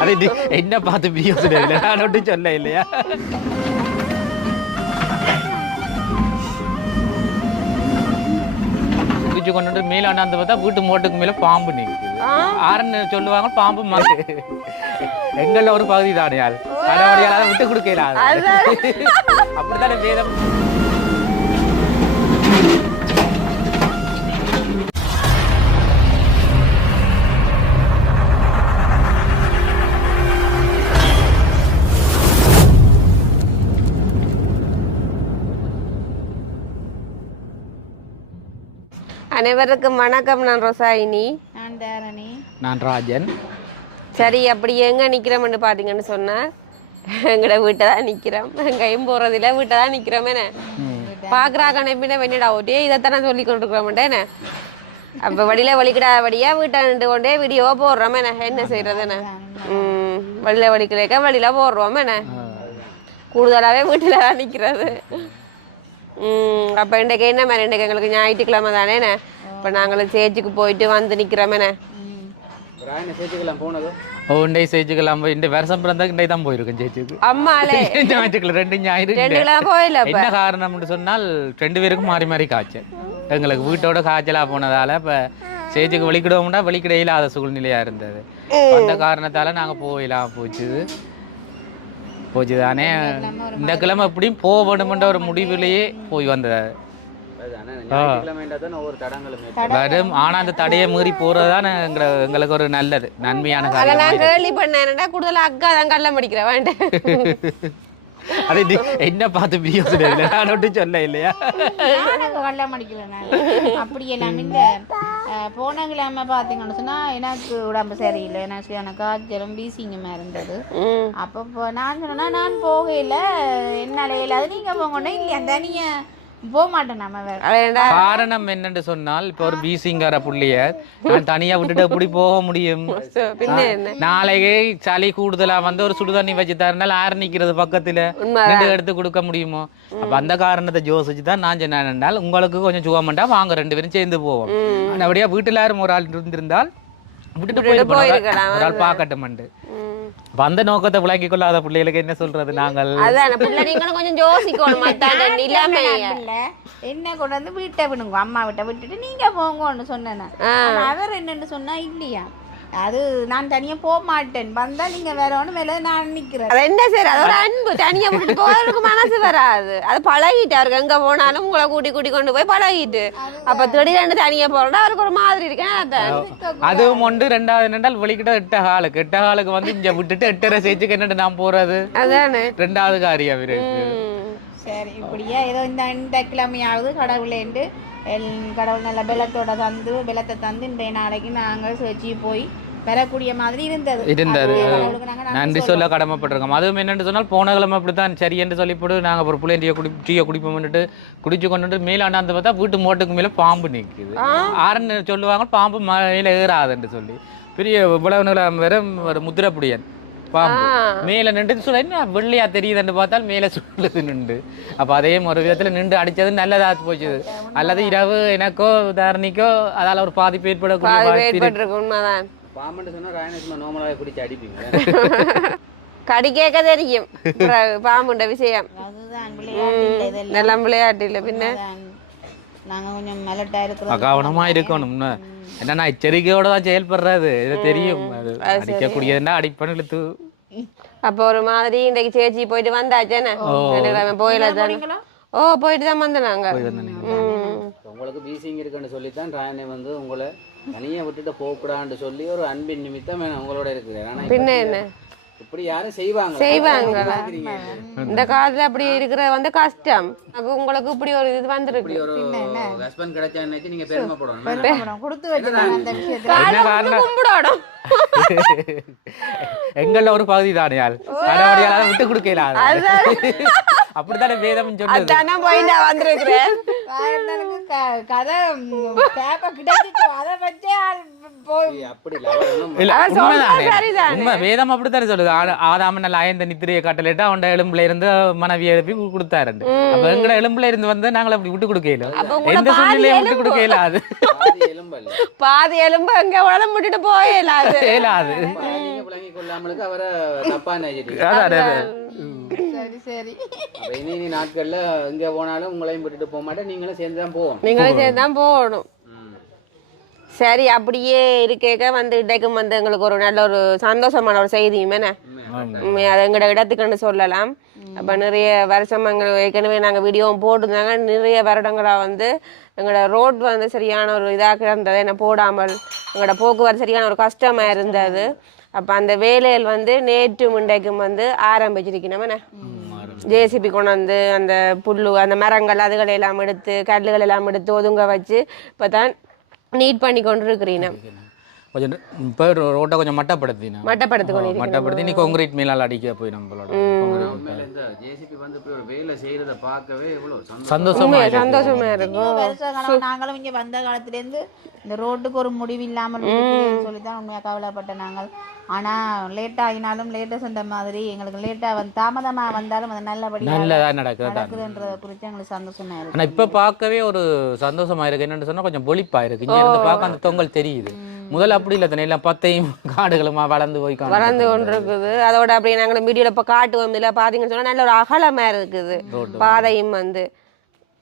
அது என்ன பார்த்து பியோசனை இல்லை நான் ஒன்றும் சொல்ல இல்லையா. குடிச்சு கொண்டு மேலே அண்ணாந்து பார்த்தா வீட்டு மோட்டுக்கு மேலே பாம்பு நிற்குது. ஆறுன்னு சொல்லுவாங்க, பாம்பு மாட்டு எங்கள ஒரு பகுதி தானே அது அடவடியால விட்டு கொடுக்கல. அப்படித்தானே வேதம். அனைவருக்கும் வணக்கம். நான் ரோசாயினி. நான் தாரணி. நான் ராஜன். சரி, அப்படி எங்கே நிற்கிறோம்னு பார்த்தீங்கன்னு சொன்னால் எங்களோட வீட்டை தான் நிற்கிறோம். எங்கேயும் போகிறதில்ல, வீட்டை தான் நிற்கிறோம். என்ன பார்க்குறாங்க அனுப்பின வெண்ணிடா ஓட்டியே இதைத்தானே சொல்லி கொண்டிருக்கிறோம்ட்டே. என்ன அப்போ வழியில் வலிக்கிடாதபடியாக வீட்டை நின்று கொண்டே வீடியோ போடுறோம். என்ன செய்கிறது? என்ன வழியில் வலிக்கிறேக்க வழியில் போடுறோம். என்ன கூடுதலாகவே வீட்டில் தான் நிற்கிறது. அப்போ இன்றைக்கு என்ன மேலே, இன்றைக்கு எங்களுக்கு ஞாயிற்றுக்கிழமை தானே. என்ன இப்போ நாங்களும் சேச்சுக்கு போயிட்டு வந்து நிற்கிறோம். என்ன ஒன்றை சேச்சுக்கலாம் இந்த வருஷம் பிறந்தா இன்றை தான் போயிருக்கேன் சேச்சுக்கு. அம்மாலே ஞாயிற்றுக்கிழமை 2 ஞாயிறு போயில. என்ன காரணம்னு சொன்னால் 2 பேருக்கும் மாறி மாறி காய்ச்சல். எங்களுக்கு வீட்டோட காய்ச்சலாக போனதால இப்போ சேச்சுக்கு வெளிக்கிடுவோம்னா வெளிக்கிட இல்லாத சூழ்நிலையாக இருந்தது. அந்த காரணத்தால் நாங்கள் போயிடலாம் போச்சு தானே. இந்த கிழமை எப்படியும் போகணுமென்ற ஒரு முடிவிலேயே போய் வந்தது. வரும் ஆனால் அந்த தடையை மீறி போறதுதான் எங்களுக்கு ஒரு நல்லது நன்மையான காரியம். நான் கேள்வி பண்ணேன்டா கூடுதலாக அக்கா தான் கள்ள முடிக்கிறேன் வேண்டாம். அது என்ன பார்த்து பியோசனை இல்லை நான் ஒன்றும் சொல்ல இல்லையா. கள்ள மடிக்கிறேன் அப்படி எல்லாம். இந்த போன கிழமை பார்த்தீங்கன்னு சொன்னா எனக்கு உடம்பு சரியில்லை, எனக்கு காய்ச்சலும் வீசிங்கமா இருந்தது. அப்போ நான் சொன்னா நான் போகல, என்னால இல்லாது நீங்க போங்கன்னே இல்லையா தனியா போக மாட்டேன். நம்ம வேற காரணம் என்னன்னு சொன்னால் இப்போ ஒரு வீசிங்கார புள்ளிய நான் தனியா விட்டுட்டு எப்படி போக முடியும்? நாளைக்கு சளி கூடுதலா வந்து ஒரு சுடுதண்ணி வச்சு தரனால ஆறு நிக்கிறது பக்கத்துல ரெண்டு எடுத்து கொடுக்க முடியுமோ? அப்ப அந்த காரணத்தை யோசிச்சுதான் நான் சொன்னேன், உங்களுக்கு கொஞ்சம் சுகமாண்டா வாங்க 2 பேரும் சேர்ந்து போவோம். அப்படியே வீட்டுல யாரும் ஒரு ஆள் இருந்திருந்தால் விட்டுட்டு போயிருக்கலாம், ஒரு ஆள் பார்க்கட்டும். அந்த நோக்கத்தை விளங்கி கொள்ளாத பிள்ளைகளுக்கு என்ன சொல்றது? நாங்கள் கொஞ்சம் யோசிக்கணும். என்ன கொண்டு வந்து வீட்டை விடுங்க, அம்மா வீட்டை விட்டுட்டு நீங்க போங்கன்னு சொன்னேன். அவர் என்னன்னு சொன்னா இல்லையா, அது நான் தனியா போக மாட்டேன், வந்தா நீங்க வேற ஒண்ணு மேல நான் நிக்கிறேன். அது என்ன சார், அது ஒரு அன்பு. தனியா விட்டு போறதுக்கு மனசு வராது. அது பழகிட்டு அவருக்கு எங்க போனாலும் உங்களை கூட்டி கொண்டு போய் பழகிட்டு அப்ப திடீர்னு தனியா போறோம்னா அவருக்கு ஒரு மாதிரி இருக்கேன். அதுவும் ஒன்று 2வது என்னென்றால் வெளிக்கிட்ட 8 காலுக்கு வந்து இங்க விட்டுட்டு 8:30 சேச்சுக்கு என்னட்டு நான் போறது, அதானே 2வது காரியம் இருக்கு. சரி, இப்படியா ஏதோ இந்த கிழமையாவது கடவுளேண்டு கடவுள் நல்ல பெலத்தை தந்து இன்றைய நாளைக்கு நாங்கள் சேர்ச்சி போய் வரக்கூடிய மாதிரி இருந்தது. நன்றி சொல்ல கடமைப்பட்டிருக்கோம். அதுவும் என்னென்னு சொன்னால் போன கிழமை அப்படித்தான் சரி என்று சொல்லிவிட்டு நாங்கள் ஒரு புள்ளைய டீயை குடிப்போம்னுட்டு குடிச்சு கொண்டுட்டு மேலே அண்ணாந்து பார்த்தா வீட்டு மோட்டுக்கு மேலே பாம்பு நிற்குது. ஆறுன்னு சொல்லுவாங்க, பாம்பு மேலே ஏறாதுன்னு சொல்லி பெரிய இவ்வளவு வெறும் ஒரு முத்திரப்புடியன் பாம்பு மேல நின்று சொல்ல என்ன வெள்ளையா தெரியுதுன்னு பார்த்தால் மேல சொல்லுது நின்று. அப்ப அதே ஒரு விதத்துல நின்று அடிச்சது நல்லதா போச்சு. அல்லது இரவு எனக்கோ தாரணிக்கோ அதால ஒரு பாதிப்பு ஏற்படக்கூடிய கடி கேட்க தெரியும் பாம்புண்ட விஷயம். எல்லாம் விளையாட்டு இல்ல, பின்ன நாங்க கொஞ்சம் மெலட்டா இருக்கிறோம், கவனமா இருக்கணும். என்னன்னா எச்சரிக்கையோட தான் செயல்படுறது, இது தெரியும். அது அடிக்கக்கூடியதுன்னா அடிப்பணி இழுத்து. அப்ப ஒரு மாதிரி இன்றைக்கு சேச்சி போயிட்டு வந்தாச்சேன்னு போயில தானே. போயிட்டு தான் வந்தாங்க. உங்களுக்கு பீசிங் இருக்குன்னு சொல்லித்தான் ராயனை வந்து உங்களை தனியா விட்டுட்டு போகக்கூடாதுன்னு சொல்லி ஒரு அன்பின் நிமித்தம் உங்களோட இருக்கு. பின்ன என்ன இப்படி யாரும் செய்வாங்க இந்த காலத்துல அப்படி இருக்கிற வந்து கஷ்டம். உங்களுக்கு இப்படி ஒரு இது வந்துருக்கு, ஹஸ்பண்ட் கிடைச்சா நீங்க பெருமைப்படணும், கொடுத்து வச்சிருக்காங்க. கும்பிடணும். எங்கள ஒரு பகுதி தானே விட்டு கொடுக்கல. அப்படித்தானே வேதம் சொல்லுது. அதானே போய் நான் வந்திருக்கிறேன். கதை கிடைச்சிச்சு அதை வச்சே அப்படி இல்லை இல்ல உண்மைதானே. சரிதானே. உண்மை வேதம் அப்படித்தானே சொல்லுது. ஆதாமன் ஆயந்த நித்திரையை காட்டலிட்டு அவன் எலும்புல இருந்து மனைவியை எழுப்பி கொடுத்தாரு. அப்ப எங்கட எலும்புல இருந்து வந்து நாங்கள் அப்படி விட்டு கொடுக்கல. எந்த சூழ்நிலையும் விட்டு கொடுக்கல. அது பாதி எலும்பு எங்க உடம்பு விட்டுட்டு போயலாது. விளங்கி கொள்ளாமலுக்கு அவரை தப்பா சரி சரி. இனி நாட்கள்ல எங்க போனாலும் உங்களையும் விட்டுட்டு போக மாட்டேன், நீங்களும் சேர்ந்து தான் போவோம். நீங்களும் சேர்ந்து தான் போகணும். சரி, அப்படியே இருக்கேக்க வந்து இன்றைக்கும் வந்து எங்களுக்கு ஒரு நல்ல ஒரு சந்தோஷமான ஒரு செய்தியுமே அது எங்களோட இடத்துக்குன்னு சொல்லலாம். அப்போ நிறைய வருஷம் எங்கள் ஏற்கனவே நாங்கள் வீடியோவும் போட்டிருந்தாங்க. நிறைய வருடங்களாக வந்து எங்களோட ரோட் வந்து சரியான ஒரு இதாக இருந்தது, என்ன போடாமல் எங்களோட போக்குவரத்து சரியான ஒரு கஷ்டமாக இருந்தது. அப்போ அந்த வேலைகள் வந்து நேற்று இன்றைக்கும் வந்து ஆரம்பிச்சிருக்கணுமே. ஜேசிபி கொண்டு வந்து அந்த புல்லு அந்த மரங்கள் அதுகளை எல்லாம் எடுத்து கல்லுகள் எல்லாம் எடுத்து ஒதுங்க வச்சு இப்போ தான் நீட் பண்ணி கொண்டு இருக்கிறீங்க. கொஞ்சம் இப்போ ரோட்டை கொஞ்சம் மட்டப்படுத்தி நீ கான்கிரீட் மேலால் அடிக்க போய் நம்மளோட ஜேசிபி வந்து ஒரு வேலை செய்யறத பார்க்கவே எவ்வளவு சந்தோஷமா இருக்கும். நாங்களும் இங்க வந்த காலத்துல இருந்து இந்த ரோட்டுக்கு ஒரு முடிவு இல்லாமல் சொல்லித்தான் உண்மையா கவலைப்பட்ட நாங்கள். ஆனா லேட் ஆகினாலும் லேட்டஸ்ட் சொன்ன மாதிரி எங்களுக்கு லேட்டா தாமதமா வந்தாலும் அது நல்லபடியா நடக்குதுன்றத குறித்து எங்களுக்கு சந்தோஷமா இருக்கு. ஆனா இப்ப பார்க்கவே ஒரு சந்தோஷமா இருக்கு. என்னன்னு சொன்னா கொஞ்சம் பொலிப்பா இருக்கு. இங்க இருந்து பார்க்க அந்த தொங்கல் தெரியுது. முதல்ல அப்படி இல்லை தானே, எல்லாம் பத்தையும் காடுகளுமா வளர்ந்து கொண்டு இருக்குது. அதோட அப்படியே நாங்கள் வீடியோல இப்ப காட்டுவோம் இல்லை பாத்தீங்கன்னு சொன்னா நல்ல ஒரு அகலமா இருக்குது பாதையும் வந்து.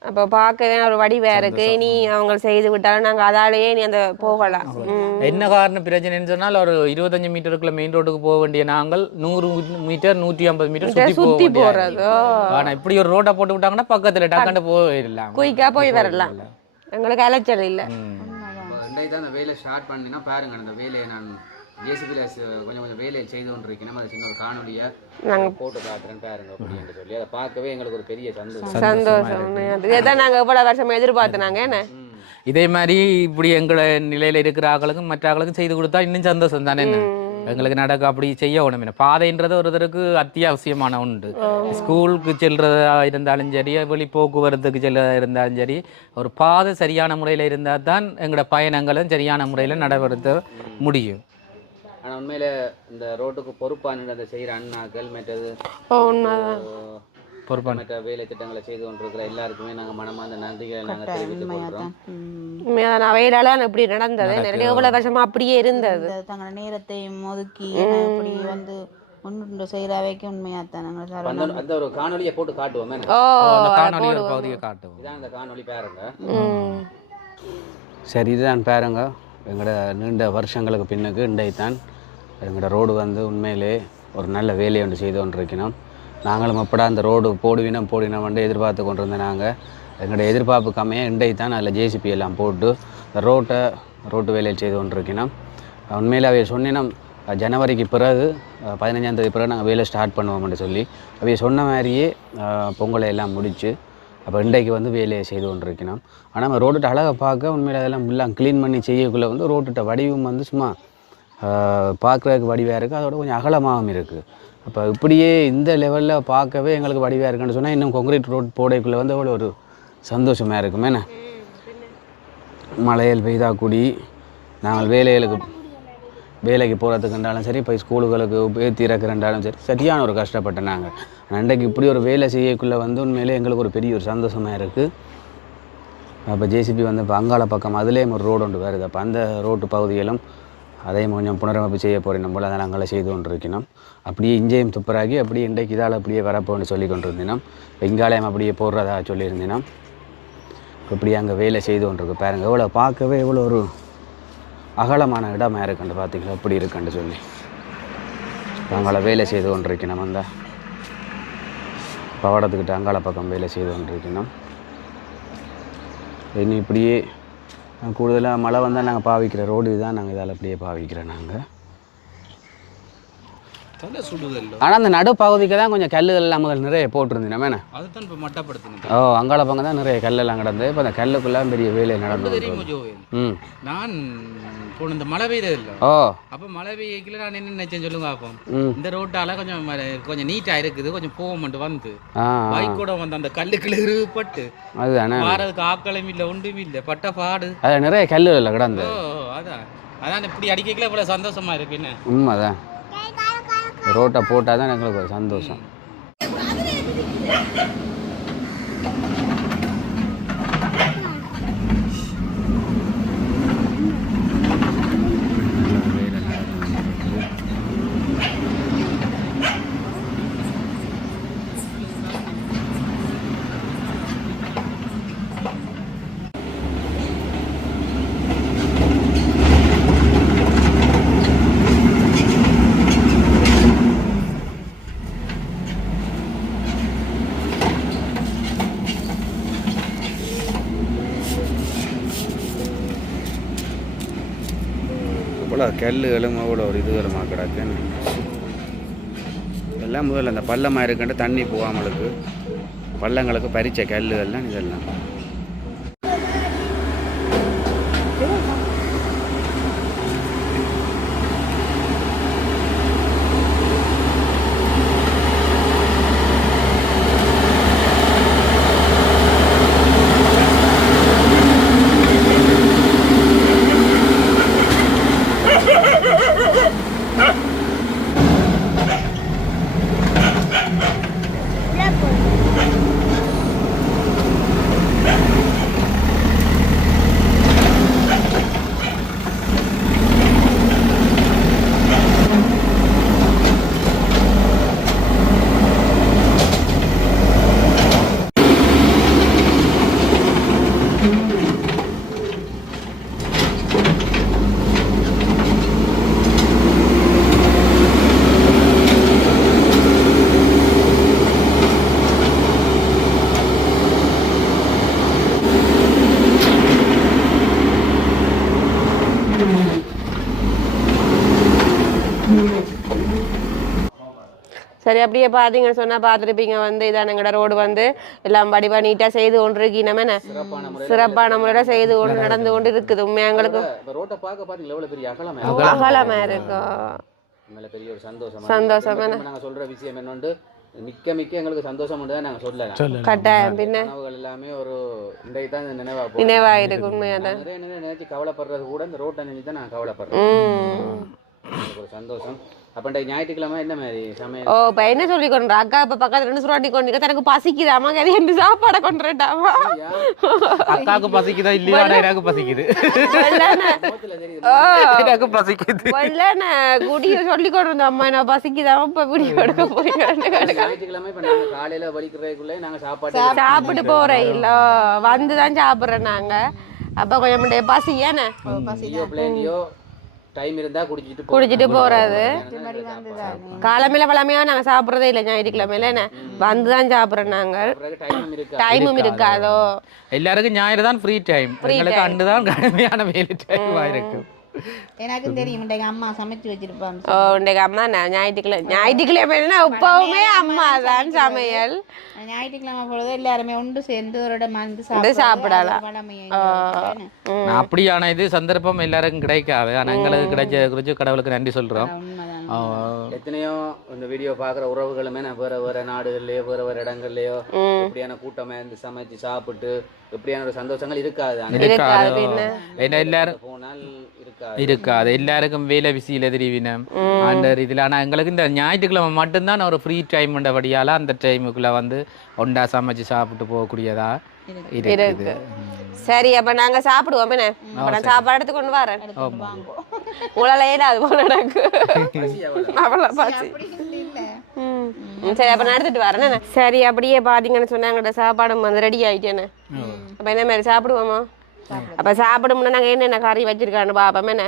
அப்போ பார்க்கவே ஒரு வடிவா இருக்கு. இனி அவங்க செய்து விட்டாலும் நாங்கள் அதாலேயே நீ அந்த போகலாம். என்ன காரணம் பிரச்சனைன்னு சொன்னால் ஒரு 25 மீட்டருக்குள்ள மெயின் ரோட்டுக்கு போக வேண்டிய நாங்கள் 100 மீட்டர் 150 மீட்டர் சுற்றி போறது. ஆனா இப்படி ஒரு ரோட்டை போட்டு விட்டாங்கன்னா பக்கத்துல டக்காண்டு போயிடலாம், குயிக்கா போய் வரலாம். எங்களுக்கு அலைச்சல் இல்லை. அந்த வேலை ஸ்டார்ட் பண்ணினா பாருங்க, அந்த வேலையை நான் ஜேசிபியில் கொஞ்சம் வேலையை செய்து கொண்டு இருக்கேன். அது சின்ன ஒரு காணொலியை நாங்கள் போட்டு காட்டுறேன்னு பாருங்க அப்படின்னு சொல்லி அதை பார்க்கவே எங்களுக்கு ஒரு பெரிய சந்தோஷம். அதுதான் நாங்கள் எவ்வளோ வருஷம் எதிர்பார்த்துனாங்க. என்ன இதே மாதிரி இப்படி எங்களை நிலையில இருக்கிற ஆக்களுக்கும் மற்ற ஆக்களுக்கும் செய்து கொடுத்தா இன்னும் சந்தோஷம் தானே. என்ன எங்களுக்கு நடக்க அப்படி செய்ய உடனே பாதைன்றது ஒருத்தருக்கு அத்தியாவசியமான உண்டு. ஸ்கூலுக்கு செல்றதா இருந்தாலும் சரி, வெளி போக்குவரத்துக்கு செல்றதா இருந்தாலும் சரி, ஒரு பாதை சரியான முறையில் இருந்தால் தான் எங்களோட பயணங்களும் சரியான முறையில் நடைபெறுத்த முடியும். ஆனால் உண்மையில் இந்த ரோட்டுக்கு பொறுப்பான அந்த செய்கிற அண்ணாக்கள் மற்றது பொறுப்பான மற்ற வேலை திட்டங்களை செய்து கொண்டிருக்கிற எல்லாருக்குமே நாங்கள் மனமார்ந்த நன்றிகளை நாங்கள் தெரிவித்துக் கொள்கிறோம். அவையிலால இப்படி நடந்தது நிறைய எவ்வளவு வருஷமா அப்படியே இருந்தது. தங்களோட நேரத்தையும் ஒதுக்கி இப்படி வந்து முன்னின்று செய்யறவைக்கு உண்மையாத்தான் நாங்கள் அந்த ஒரு காணொலியை போட்டு காட்டுவோமே. பகுதியை காட்டுவோம். இதான் இந்த காணொலி பாருங்க. சரி, இதுதான் பாருங்க எங்களோட நீண்ட வருஷங்களுக்கு பின்னுக்கு இன்றைத்தான் எங்களோட ரோடு வந்து உண்மையிலே ஒரு நல்ல வேலையை ஒன்று செய்து கொண்டிருக்கணும். நாங்களும் அப்படா அந்த ரோடு போடுவினோம் வந்து எதிர்பார்த்து கொண்டிருந்தோம். நாங்கள் எங்களோட எதிர்பார்ப்புக்கு அமைய இன்றைத்தான் அதில் ஜேசிபி எல்லாம் போட்டு ரோட்டு வேலையை செய்து கொண்டிருக்கணும். உண்மையில் அவைய சொன்னினோம் ஜனவரிக்கு பிறகு 15ஆம் தேதி பிறகு நாங்கள் வேலை ஸ்டார்ட் பண்ணுவோம்னு சொல்லி அவைய சொன்ன மாதிரியே பொங்கலை எல்லாம் முடித்து அப்போ இன்றைக்கு வந்து வேலையை செய்து கொண்டிருக்கணும். ஆனால் நம்ம ரோட்டுட்ட அழகை பார்க்க உண்மையில் அதெல்லாம் எல்லாம் க்ளீன் பண்ணி செய்யக்குள்ளே வந்து ரோட்டுட்ட வடிவம் வந்து சும்மா பார்க்குறதுக்கு வடிவாக இருக்குது, அதோட கொஞ்சம் அகலமாகவும் இருக்குது. அப்போ இப்படியே இந்த லெவலில் பார்க்கவே எங்களுக்கு வடிவாக இருக்குன்னு சொன்னால் இன்னும் கான்கிரீட் ரோட் போடைக்குள்ளே வந்து அவ்வளோ ஒரு சந்தோஷமாக இருக்குமே. என்ன மழையில் பெய்தா கூடி நாங்கள் வேலைக்கு போகிறதுக்குன்றாலும் சரி, இப்போ ஸ்கூலுகளுக்கு ஏற்றி இறக்குறண்டாலும் சரி, சரியான ஒரு கஷ்டப்பட்டேன் நாங்கள். அன்றைக்கு இப்படி ஒரு வேலை செய்யக்குள்ளே வந்து உண்மையிலே எங்களுக்கு ஒரு பெரிய ஒரு சந்தோஷமாக இருக்குது. அப்போ ஜேசிபி வந்து இப்போ அங்காள பக்கம் அதுலேயும் ஒரு ரோடு ஒன்று வருது. அப்போ அந்த ரோட்டு பகுதிகளும் அதையும் கொஞ்சம் புனரமைப்பு செய்ய போகிறேன் போல் அதை நாங்களே செய்து கொண்டிருக்கணும். அப்படியே இஞ்சையும் துப்பராகி அப்படியே இன்றைக்கு இதால் அப்படியே வரப்போன்னு சொல்லி கொண்டிருந்தோம். இப்போ இங்காலயம் அப்படியே போடுறதா சொல்லியிருந்தேன். இப்படியே அங்கே வேலை செய்து கொண்டிருக்கு பாருங்கள். எவ்வளோ பார்க்கவே எவ்வளோ ஒரு அகலமான இடமா இருக்குண்டு பார்த்தீங்களா, எப்படி இருக்குன்னு சொல்லி அங்கால வேலை செய்து கொண்டிருக்கணும். அந்த பவடத்துக்கிட்ட அங்காள பக்கம் வேலை செய்து கொண்டிருக்கணும். இன்னும் இப்படியே கூடுதலாக மழை வந்தால் நாங்கள் பாவிக்கிற ரோடு இதுதான். நாங்கள் இதால் அப்படியே பாவிக்கிறோம். நாங்கள் தலை சுடுதல்ல. ஆனால் அந்த நடுப்பகுதிக்கு தான் கொஞ்சம் கல்லுகள் எல்லாம் முதல் நிறைய போட்டிருந்தேன் என்ன. அதுதான் இப்போ மட்டப்படுத்தணும். ஓ அங்காள பக்கம் தான் நிறைய கல்லெல்லாம் கிடந்து இப்போ அந்த கல்லுக்குள்ள பெரிய வேலை நடந்து. தெரியுமா ஜோவேல்? ம் நான் போன இந்த மழை பெய்யுறது இல்லை. ஓ அப்போ மழை பெய்யக்கில் நான் என்ன நினைச்சேன் சொல்லுங்க அப்போ. ம் இந்த ரோட்டால கொஞ்சம் நீட்டாக இருக்குது, கொஞ்சம் போகமாட்டு வந்து ஆ பைக்கோட வந்து அந்த கல்லுக்குள்ள இருப்பட்டு அதுதானே வாரதுக்கு ஆக்களும் இல்லை ஒன்றும் இல்லை பட்ட பாடு. அது நிறைய கல்லுகள் கிடந்து. ஓ அதான் அதான் இப்படி அடிக்கல இவ்வளோ சந்தோஷமா இருக்கு என்ன. உண்மைதான் ரோட்டை போட்டால் தான் எங்களுக்கு ஒரு சந்தோஷம். இவ்வளோ கல்லுகளும் அவ்வளோ ஒரு இதுகளுமாக கிடக்குன்னு இதெல்லாம் முதல்ல அந்த பள்ளமாக இருக்குன்ட்டு தண்ணி போகாமலுக்கு பள்ளங்களுக்கு பறித்த கல்லுகள்லாம் இதெல்லாம். சரி அப்படியே பார்த்தீங்கன்னு சொன்னா பார்த்துருப்பீங்க வந்து இதான் எங்களோட ரோடு வந்து எல்லாம் வடிவா நீட்டா செய்து கொண்டு இருக்கீங்க என்ன சிறப்பான முறையில செய்து கொண்டு நடந்து கொண்டு இருக்குது. உண்மையா எங்களுக்கு ரோட்டை பார்க்க பார்த்தீங்களா எவ்வளோ பெரிய அகலமா இருக்கும். பெரிய ஒரு சந்தோஷம். சந்தோஷம் நாங்கள் சொல்ற விஷயம் என்னன்னு மிக்க எங்களுக்கு சந்தோஷம் உண்டு தான் நாங்கள் சொல்லலாம். கட்டாயம் பின்ன கனவுகள் எல்லாமே ஒரு இன்றைக்கு தான் நினைவா இருக்கு. உண்மையாதான் நினைச்சு கவலைப்படுறது கூட இந்த ரோட்டை நினைச்சு தான் நான் கவலைப்படுறேன். ஒரு சந்தோஷம். அப்ப ஞாயிற்றுக்கிழமை என்ன மாதிரி சமையல்? ஓ இப்ப என்ன சொல்லி கொண்டு அக்கா இப்ப பக்கத்துல இருந்து சுராட்டி கொண்டு தனக்கு பசிக்குதாமா கறி ரெண்டு சாப்பாடை கொண்டுட்டாமா. அக்காவுக்கு பசிக்குதா இல்லையா? எனக்கு பசிக்குது. எனக்கு பசிக்குது. குடிய சொல்லி கொண்டு இருந்தோம் அம்மா நான் பசிக்குதாமா இப்ப குடி கொடுக்க போறீங்க. ஞாயிற்றுக்கிழமை இப்ப நாங்க காலையில வலிக்கிறதுக்குள்ளே நாங்க சாப்பிட்டு போறோம் இல்ல வந்துதான் சாப்பிடுறோம் நாங்க. அப்ப கொஞ்சம் பசி ஏன்னா பிள்ளைங்கயோ டைம் இருந்தா குடிச்சிட்டு போறது. காலமையில பழமையா நாங்க சாப்பிடுறதே இல்லை ஞாயிற்றுக்கிழமையில என்ன வந்துதான் சாப்பிடுறோம் நாங்க. டைமும் இருக்காதோ எல்லாருக்கும் ஞாயிறு தான் ஃப்ரீ டைம். எங்களுக்கு அண்டுதான் கடுமையான வேலை டைம் ஆயிருக்கு. எனக்கு தெரியும் இன்றைக்கு அம்மா சமைச்சு வச்சிருப்பாங்க. ஓ இன்றைக்கு அம்மா ஞாயிற்றுக்கிழமை எப்பவுமே அம்மா தான் சமையல். ஞாயிற்றுக்கிழமை பொழுது எல்லாருமே ஒன்று சேர்ந்து ஒரு இடம் வந்து சாப்பிடலாம். அப்படியான இது சந்தர்ப்பம் எல்லாருக்கும் கிடைக்காது. ஆனா எங்களுக்கு கிடைச்ச கடவுளுக்கு நன்றி சொல்றோம். எத்தனையோ இந்த வீடியோ பாக்குற உறவுகளுமே வேற நாடுகள்லயோ வேற இடங்கள்லயோ இப்படியான கூட்டமா இருந்து சமைச்சு சாப்பிட்டு இப்படியான ஒரு சந்தோஷங்கள் இருக்காது. எல்லாரும் போனால் இருக்காது. எல்லாருக்கும் வேலை விசியில தெரிவினம் அந்த இதுல. ஆனா எங்களுக்கு இந்த ஞாயிற்றுக்கிழமை மட்டும்தான் ஒரு ஃப்ரீ டைம் உண்டபடியால அந்த டைமுக்குள்ள வந்து ஒண்டா சமைச்சு சாப்பிட்டு போகக்கூடியதா இருக்குது. சரி அப்ப நாங்க சாப்பிடுவோம் என்ன. நான் சாப்பாடு எடுத்து கொண்டு வரேன். உழலையில அது போல எனக்கு சரி அப்ப நான் எடுத்துட்டு வரேன். சரி அப்படியே பாத்தீங்கன்னு சொன்னாங்க சாப்பாடு வந்து ரெடி ஆயிட்டேன்னு. அப்ப என்ன மாதிரி சாப்பிடுவோமா? அப்ப சாப்பிடும்னா நாங்க என்னென்ன கறி வச்சிருக்கான்னு பாப்போம் என்ன.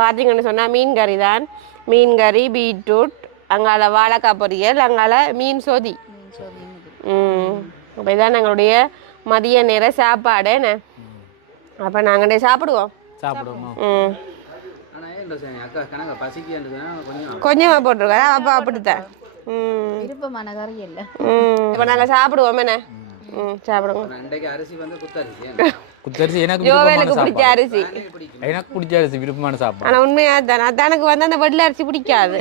பாத்தீங்கன்னு சொன்னா மீன் கறி தான். மீன் கறி, பீட்ரூட், அங்கால வாழைக்காய் பொரியல், அங்கால மீன் சொதி. அப்ப இதான் எங்களுடைய மதிய நேர சாப்பாடு என்ன. அப்ப நாங்க சாப்பிடுவோம். சாப்பிடுவோம். அக்கா கணக்கு பசிக்குன்றதுனா கொஞ்சம் கொஞ்சமா போட்டிருக்கா அப்பா அப்படித்தான். விருப்பமான கறி இல்லை. இப்போ நாங்கள் சாப்பிடுவோம் என்ன. சாப்பிடுவோம். அன்றைக்கு அரிசி வந்து குத்தரிசி குத்தரிசி எனக்கு யோவேலுக்கு பிடிச்ச அரிசி. எனக்கு பிடிச்ச அரிசி விருப்பமான சாப்பாடு. ஆனா உண்மையா தான் அத்தானுக்கு வந்து அந்த வெள்ளை அரிசி பிடிக்காது.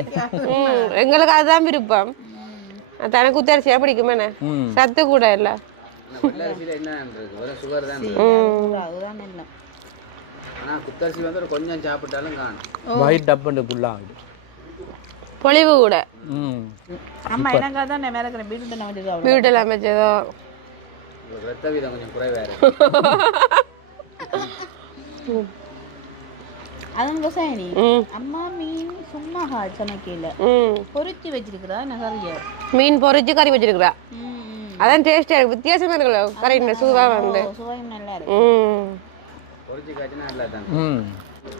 எங்களுக்கு அதுதான் விருப்பம். அத்தானுக்கு குத்தரிசியா பிடிக்குமே என்ன சத்து கூட இல்லை. சுகர் தான். ஆனா குத்தரிசி வந்து கொஞ்சம் சாப்பிட்டாலும் காணும் வயிறு டப்புன்னு ஃபுல்லா ஆகுது. பொலிவு கூட. அம்மா எனக்கு தான் மேலே இருக்கிற வீட்டில் அமைச்சதோ ரத்த வீதம் கொஞ்சம் குறைவா அதுங்க சாயணி அம்மா மீன் சும்மா சமைக்கல பொரிச்சு வச்சிருக்கிறா நகரிய மீன் பொரிச்சு கறி வச்சிருக்கிறா. அதான் டேஸ்டா இருக்கு. வித்தியாசமா இருக்குல்ல கறி சுவா வந்து சுவையும் நல்லா இருக்கு. பொரிச்சு காய்ச்சினா நல்லா தான்.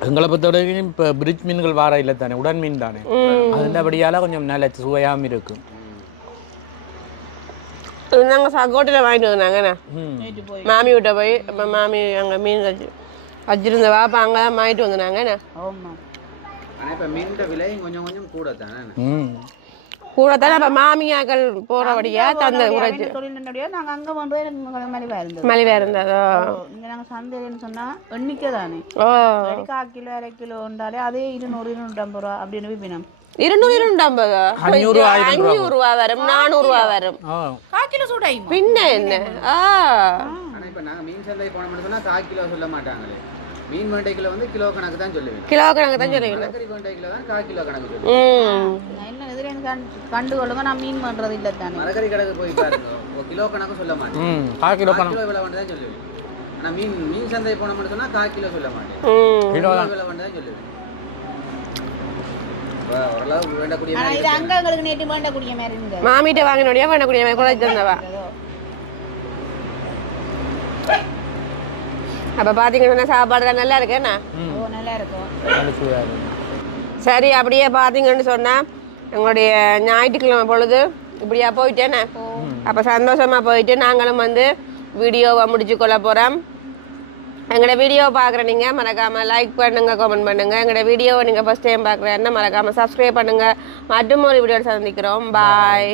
எங்களை பொறுத்தவரைக்கும் இப்போ பிரிட்ஜ் மீன்கள் வார இல்லை தானே, உடன் மீன் தானே, அதுபடியால கொஞ்சம் நல்ல சுவையாகவும் இருக்கும். நாங்கள் சகோட்டில் வாங்கிட்டு வந்தாங்கண்ணா மாமி விட்ட போய். இப்போ மாமி அங்கே மீன் வச்சிருந்த வாப்பா அங்கே தான் வாங்கிட்டு வந்தாங்கண்ணா. ஆனால் இப்போ மீன் விலையும் கொஞ்சம் கொஞ்சம் கூட தானே. கூட தானே இப்போ மாமியாக்கள் போகிறபடியா தந்த உரைச்சி நாங்கள் அங்கே வந்து எனக்கு மலிவாக இருந்ததோ. இங்கே நாங்கள் சந்தைன்னு சொன்னால் எண்ணிக்கை தானே. 1 கிலோ 1/2 கிலோ உண்டாலே அதே 200-250 ரூபா அப்படின்னு விற்பினோம். 200-250 500 ரூபா வரும், 400 ரூபா வரும். 1/4 கிலோ சூடாயும் பின்ன என்ன. ஆனால் இப்போ நாங்கள் மீன் சந்தை போனோம்னு சொன்னால் 1/4 கிலோ சொல்ல மாட்டாங்களே. மீன் வேண்டை கிலோ வந்து கிலோ கணக்கு தான் சொல்லுவேன். கிலோ கணக்கு தான் சொல்லுவேன். மரக்கறி வேண்டை கிலோ தான் 1/4 கிலோ கணக்கு சொல்லுவேன். என்ன இதில் எனக்கு கண்டு கொள்ளுங்க. நான் மீன் பண்ணுறது இல்லை தானே. மரக்கறி கணக்கு போய் பாருங்க, கிலோ கணக்கு சொல்ல மாட்டேன். 1/4 கிலோ விலை வேண்டு தான் சொல்லுவேன். ஆனால் மீன் சந்தை போனோம்னு சொன்னால் 1/4 கிலோ சொல்ல மாட்டேன். கிலோ விலை வேண்டு தான் சொல்லுவேன். ஓரளவு வேண்டக்கூடிய இது அங்கே எங்களுக்கு நேற்று வேண்டக்கூடிய மாதிரி இருந்தது. மாமிகிட்ட வாங்கினோடையா வேண்டக்கூடிய மாதிரி கூட வச்சிருந்தவா. அப்போ பார்த்தீங்கன்னா சாப்பாடு நல்லா இருக்கேண்ணா. நல்லா இருக்கும். சரி, அப்படியே பார்த்தீங்கன்னு சொன்னால் எங்களுடைய ஞாயிற்றுக்கிழமை பொழுது இப்படியா போயிட்டேண்ணே. அப்போ சந்தோஷமாக போயிட்டு நாங்களும் வந்து வீடியோவை முடிச்சு கொள்ள போகிறோம். எங்களோட வீடியோவை பார்க்குற நீங்கள் மறக்காமல் லைக் பண்ணுங்கள், கமெண்ட் பண்ணுங்கள். எங்களோட வீடியோவை நீங்கள் ஃபஸ்ட் டைம் பார்க்குறேன்னா மறக்காமல் சப்ஸ்கிரைப் பண்ணுங்கள். மற்றும் ஒரு வீடியோவை சந்திக்கிறோம். பாய்.